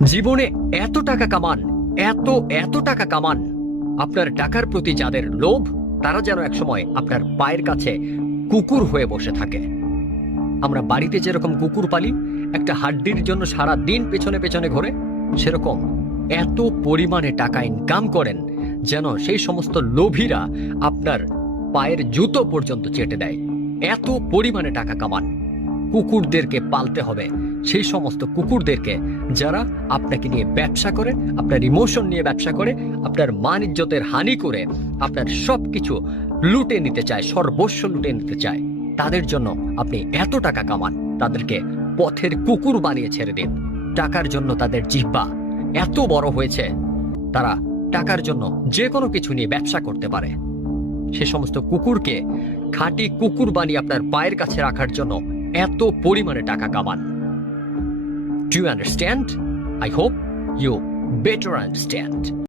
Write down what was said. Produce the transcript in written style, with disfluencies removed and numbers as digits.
জীবনে এত টাকা কামান, এত এত টাকা কামান, আপনার টাকার প্রতি যাদের লোভ তারা যেন একসময় আপনার পায়ের কাছে কুকুর হয়ে বসে থাকে। আমরা বাড়িতে যেরকম কুকুর পালি, একটা হাড্ডির জন্য সারা দিন পেছনে পেছনে ঘোরে, সেরকম এত পরিমাণে টাকা ইনকাম করেন যেন সেই সমস্ত লোভীরা আপনার পায়ের জুতো পর্যন্ত চেটে দেয়। এত পরিমাণে টাকা কামান। কুকুরদেরকে পালতে হবে, সেই সমস্ত কুকুরদেরকে যারা আপনাকে নিয়ে ব্যবসা করে, আপনার ইমোশন নিয়ে ব্যবসা করে, আপনার মান ইজ্জতের হানি করে আপনার সবকিছু লুটে নিতে চায়, সর্বস্ব লুটে নিতে চায়। তাদের জন্য আপনি এত টাকা কামান, তাদেরকে পথের কুকুর বানিয়ে ছেড়ে দিন। টাকার জন্য তাদের জিহ্বা এত বড় হয়েছে, তারা টাকার জন্য যে কোনো কিছু নিয়ে ব্যবসা করতে পারে। সে সমস্ত কুকুরকে খাঁটি কুকুর বানিয়ে আপনার পায়ের কাছে রাখার জন্য এত পরিমাণে টাকা কামান। Do you understand? I hope you better understand.